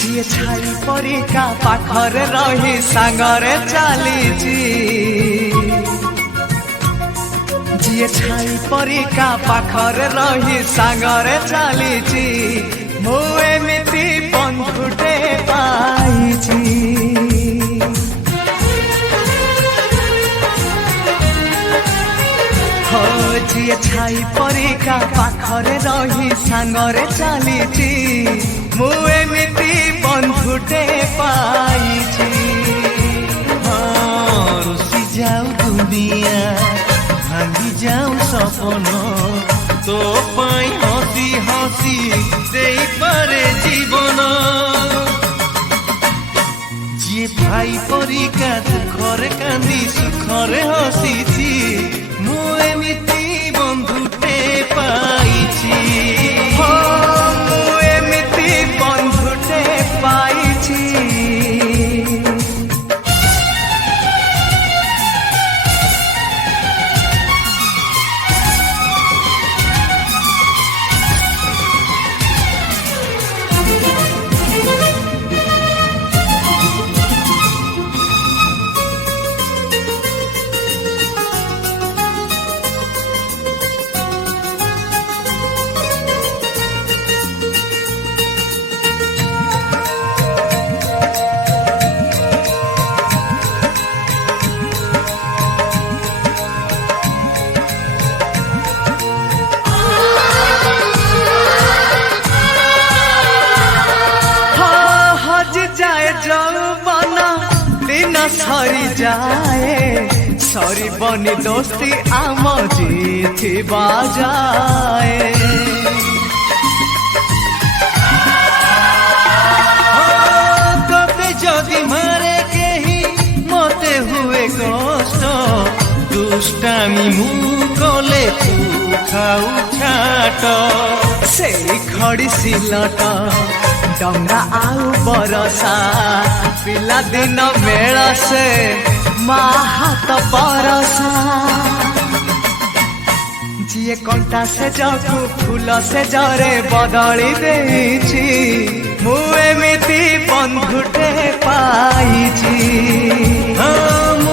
जिए छाई परिका पाखरे रही सांगरे चलीची जिए छाई परिका पाखरे रही सांगरे चलीची मु एमिति बंधुटे पाइची हो जिए छाई परिका पाखरे रही सांगरे चलीची मु एमिति बंधुटे पाइची रुसी जाऊ दुनिया भांगी जाऊ सपन तो पाई हसी हसी देई पारे जीवन जी भाई परिका दुखरे कांदी सुखरे हसीची मु एमिति बंधुटे पाइची मु एमिति बंधुटे पाइची दिन सरी जाए सरी बनी दोस्ती आम जीथी बाजाए तोते जदि मारे केही मते हुए कष्ट दुष्टामी मु कले तू खाऊ छाट से खड़ी सिलट डंगा आउ बरसा पिला दिन मेला से माँ हाथ बरसा जिए कंटा से जगू फूल से जरे बदली देची मु एमिति बंधुटे पाइची मु